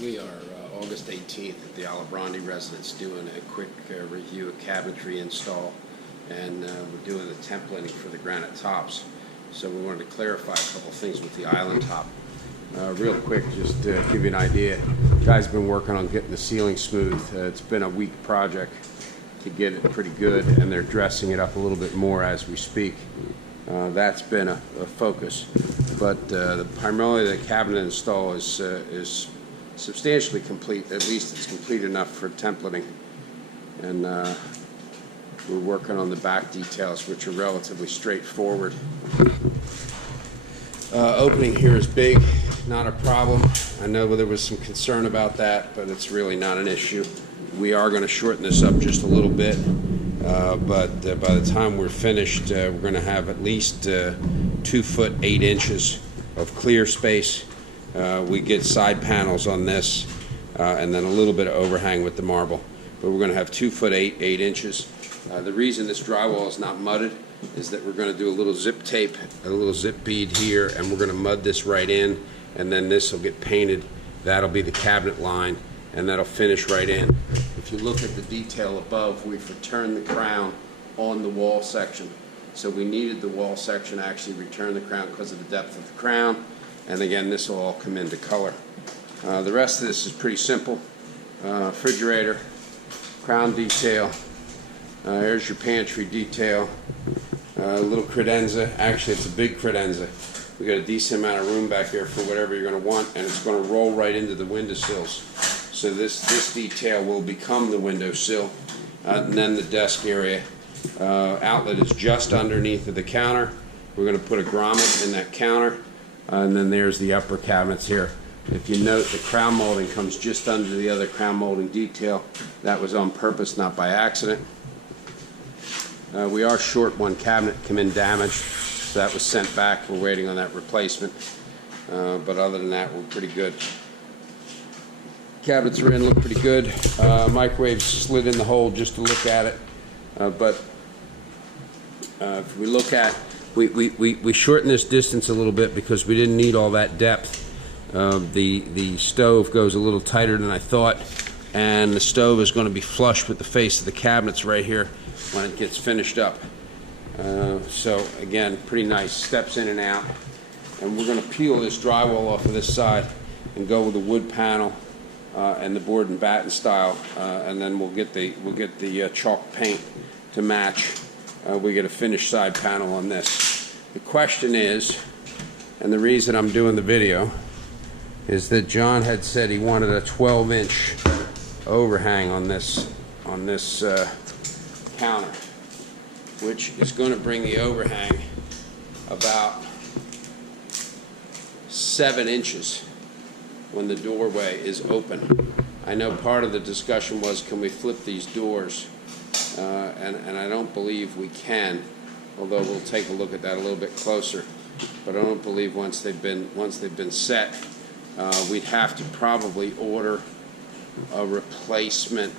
We are August 18th at the Alibrandi residence doing a quick review of cabinetry install, and we're doing the templating for the granite tops. So we wanted to clarify a couple things with the island top. Real quick, just to give you an idea, guys have been working on getting the ceiling smooth. It's been a week project to get it pretty good, and they're dressing it up a little bit more as we speak. That's been a focus, but primarily the cabinet install is substantially complete. At least it's complete enough for templating, and we're working on the back details, which are relatively straightforward. Opening here is big, not a problem. I know there was some concern about that, but it's really not an issue. We are going to shorten this up just a little bit, but by the time we're finished, we're going to have at least 2 foot 8 inches of clear space. We get side panels on this, and then a little bit of overhang with the marble, but we're going to have 2 foot 8 inches. The reason this drywall is not mudded is that we're going to do a little zip tape, a little zip bead here, and we're going to mud this right in, and then this will get painted. That'll be the cabinet line, and that'll finish right in. If you look at the detail above, we've returned the crown on the wall section. So we needed the wall section to actually return the crown because of the depth of the crown, and again, this will all come into color. The rest of this is pretty simple. Refrigerator, crown detail, there's your pantry detail, a little credenza. Actually, it's a big credenza. We got a decent amount of room back here for whatever you're going to want, and it's going to roll right into the windowsills. So this detail will become the windowsill, and then the desk area. Outlet is just underneath of the counter. We're going to put a grommet in that counter, and then there's the upper cabinets here. If you note, the crown molding comes just under the other crown molding detail. That was on purpose, not by accident. We are short one cabinet, come in damaged, so that was sent back. We're waiting on that replacement, but other than that, we're pretty good. Cabinets are in, look pretty good. Microwave slid in the hole just to look at it, but if we look at, we shortened this distance a little bit because we didn't need all that depth. The stove goes a little tighter than I thought, and the stove is going to be flush with the face of the cabinets right here when it gets finished up. So again, pretty nice, steps in and out. And we're going to peel this drywall off of this side and go with the wood panel and the board and batten style, and then we'll get the chalk paint to match. We get a finished side panel on this. The question is, and the reason I'm doing the video, is that John had said he wanted a 12-inch overhang on this counter, which is going to bring the overhang about 7 inches when the doorway is open. I know part of the discussion was, can we flip these doors? And I don't believe we can, although we'll take a look at that a little bit closer. But I don't believe once they've been set, we'd have to probably order a replacement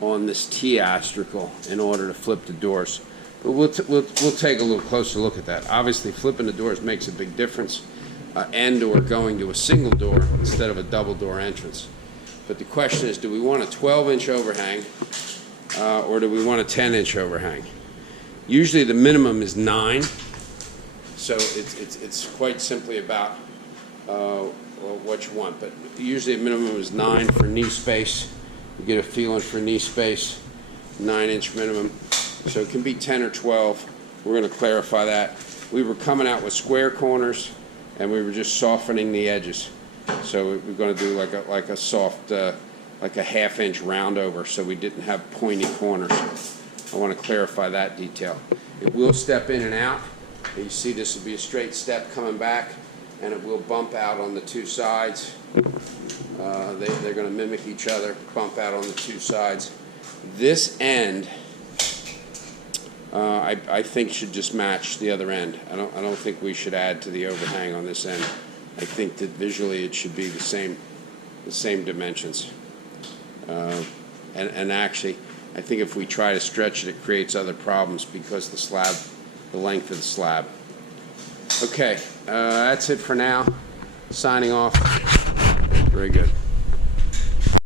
on this T-astrical in order to flip the doors. But we'll take a little closer look at that. Obviously, flipping the doors makes a big difference, and or going to a single door instead of a double door entrance. But the question is, do we want a 12-inch overhang, or do we want a 10-inch overhang? Usually the minimum is 9, so it's quite simply about what you want. But usually a minimum is 9 for knee space. You get a feeling for knee space, 9-inch minimum. So it can be 10 or 12. We're going to clarify that. We were coming out with square corners, and we were just softening the edges. So we're going to do like a soft, like a 1/2-inch round over, so we didn't have pointy corners. I want to clarify that detail. It will step in and out. You see this will be a straight step coming back, and it will bump out on the 2 sides. They're going to mimic each other, bump out on the 2 sides. This end, I think, should just match the other end. I don't think we should add to the overhang on this end. I think that visually it should be the same dimensions. And actually, I think if we try to stretch it, it creates other problems because the length of the slab. Okay, that's it for now. Signing off.